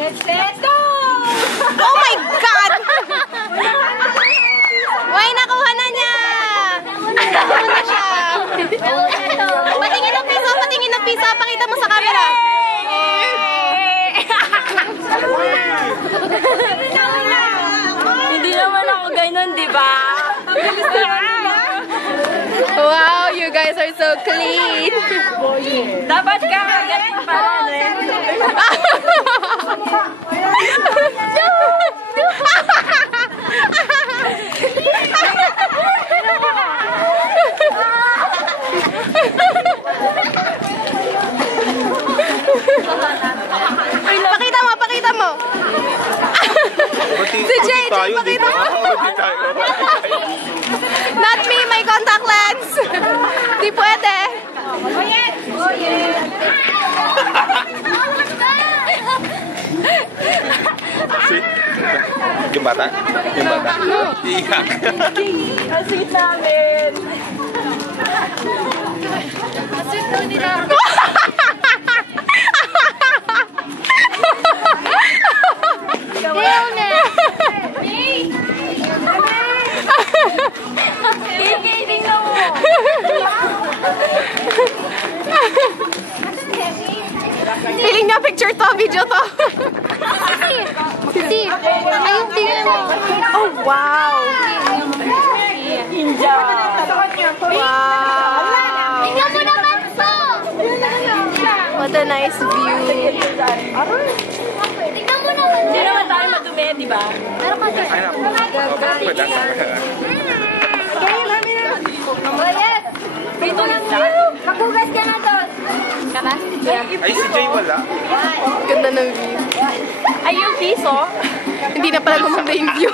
Let's go! Oh my God! Uy, nakuha na niya! Nakuha na siya! Patingin ng piso, patingin ng piso. Pakita mo sa camera. Hindi naman ako ganun, di ba? Wow, you guys are so clean. Dapat ka ganun pala rin. Pakita mo, pakita mo. Si JJ, pakita mo. Not me, my contact lens. Di pwede. Yung bata? Yung bata? Iyak. Ang sweet namin. Ang sweet namin nila. Feeling niya picture to, video to. Steve, ayun tingnan mo. Oh, wow. Inja. Wow. Tingnan mo naman po. What a nice view. Tingnan mo naman. Hindi naman tayo madumi, di ba? Meron kasi. Yes. Dito lang siya. Maghugas ka na doon. Kaba? Ay, si Jay wala. Ganda ng view. Ay, yung piso. Hindi na pala gumanda yung view.